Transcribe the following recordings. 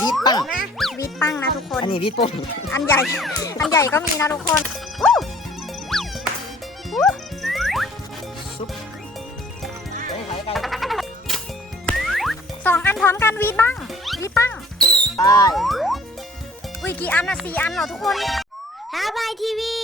วีดปั้งนะวีดปั้งนะทุกคนอันนี้วีดปุ้งอันใหญ่ก็มีนะทุกคนซุปเฮ้ยไหลไกล 2 อันพร้อมกันวีดปั้งไปอุ้ยกี่อันนะ4 อันเหรอทุกคนฮาบายทีวี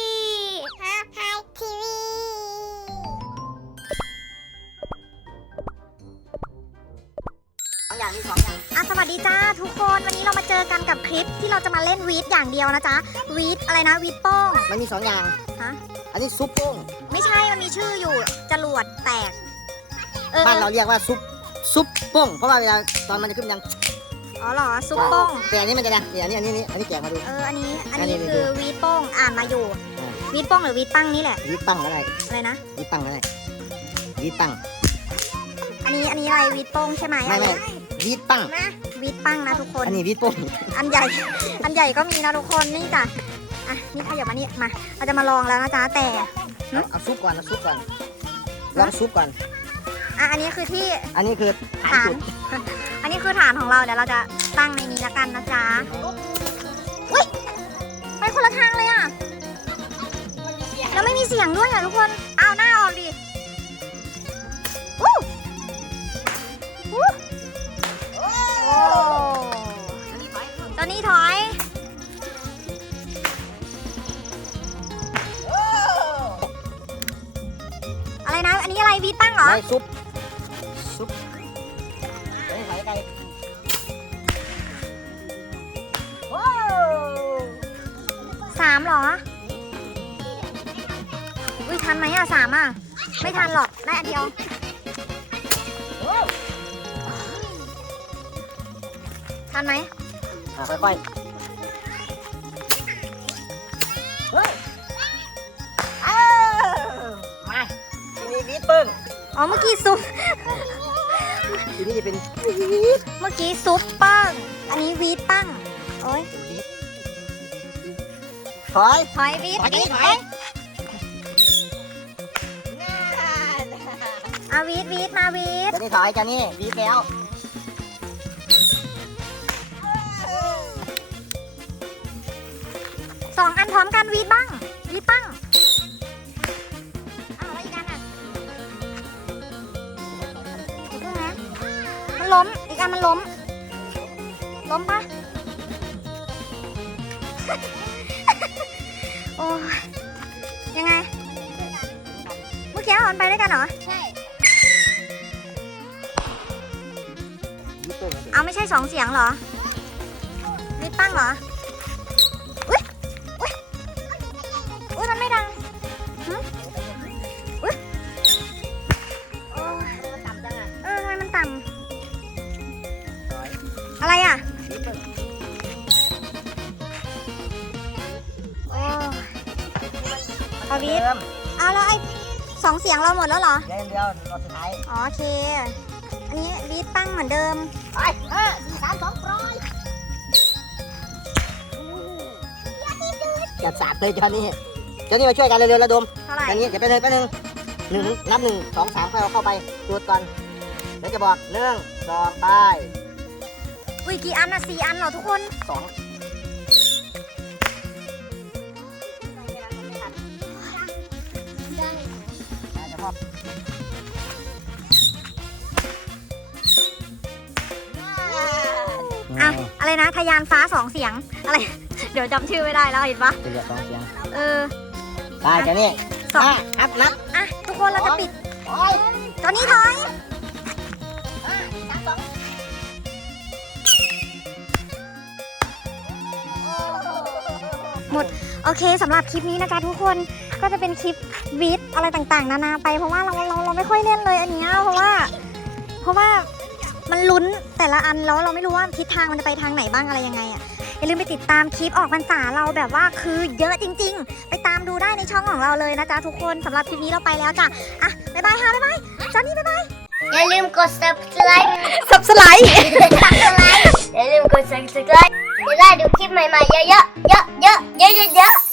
2 อย่างนี่2 อย่างสวัสดีจ้าทุกคนวันนี้เรามาเจอกันกับคลิปที่เราจะมาเล่นวีดอย่างเดียวนะจ๊ะวีดอะไรนะวีดโป้งมันมี2 อย่างฮะอันนี้ซุปโป้งไม่ใช่มันมีชื่ออยู่จรวดแตกบ้านเราเรียกว่าซุปโป้งเพราะว่าเวลาตอนมันจะขึ้นยังอ๋อเหรอซุปโป้งแต่อันนี้มันจะนะอันนี้แกะมาดูอันนี้คือวีดโป้งอ่านมาอยู่วีดโป้งหรือวีดปั้งนี่แหละวีดปั้งอะไรนะวีดปั้งอะไรวีดปั้งอันนี้อะไรวีดโป้งใช่ไหมไม่วีดปั้งนะวีดปั้งนะทุกคนอันนี้วีดโป้งอันใหญ่ก็มีนะทุกคนนี่จ้ะนี่ขยับมานี่มาเราจะมาลองแล้วนะจ๊ะแต่เอาซุปก่อนลองซุปก่อนอันนี้คือที่อันนี้คือฐานอันนี้คือฐานของเราเดี๋ยวเราจะตั้งในนี้ละกันนะจ๊ะอุ้ยไปคนละทางเลยอ่ะแล้วไม่มีเสียงด้วยอ่ะทุกคนเอาหน้าออกดิตอนนี้ถอยอะไรนะอันนี้อะไรวีดปั้งเหรอไม่ซุปเฮ้ยไหลไกล 3เหรออุ้ยทันไหม3ไม่ทันหรอกได้อันเดียวทันไหมค่อยมาทีนี้วีดปึ้งเมื่อกี้ซุปทีนี้จะเป็นเมื่อกี้ซุปปั้งอันนี้วีดปั้งโอ้ยถอยวีดวีดมาวีดจะนี่ถอยจะนี่วีดแล้ว 2 อันพร้อมกันวีดปั้งแล้วอีกอันมันล้มอีกอันมันล้มปะ โอ้ยังไงเมื่อกี้เอาไปด้วยกันเหรอใช่เอาไม่ใช่2 เสียงเหรอวีดปั้งเหรออุ้ยมันไม่ดังอุ้ยทำไมมันต่ำอะไรอ่ะพอวีดเอาแล้วไอ้2 เสียงเราหมดแล้วเหรอเดียวรอบสุดท้ายโอเคอันนี้วีดปั้งเหมือนเดิมไป4 3 2ปล่อยจับสาบเลยจอนนี่มาช่วยกันเร็วๆระดมจอนนี่เดี๋ยวไปเลยแป๊บนึงนับ 1 2 3ค่อยเอาเข้าไปตรวจก่อนเดี๋ยวจะบอก1 2ไปอุ้ยกี่อัน4 อันเหรอทุกคน 2 อะไรนะทะยานฟ้า2 เสียงอะไรเดี๋ยวจำชื่อไม่ได้แล้วเห็นปะเหลือ2 เสียงได้จะนี่นับทุกคนเราจะปิดตอนนี้ถอยหมดโอเคสำหรับคลิปนี้นะคะทุกคนก็จะเป็นคลิปวีดอะไรต่างๆนานาไปเพราะว่าเราไม่ค่อยเล่นเลยอันนี้เพราะว่ามันลุ้นแต่ละอันแล้วเราไม่รู้ว่าทิศทางมันจะไปทางไหนบ้างอะไรยังไงอย่าลืมไปติดตามคลิปออกพรรษาเราแบบว่าคือเยอะจริงๆไปตามดูได้ในช่องของเราเลยนะจ๊ะทุกคนสำหรับคลิปนี้เราไปแล้วจ้ะบ๊ายบายค่ะบ๊ายบายจอนนี่บ๊ายบายอย่าลืมกด subscribe อย่าลืมกด subscribe จะได้ดูคลิปใหม่ๆเยอะๆ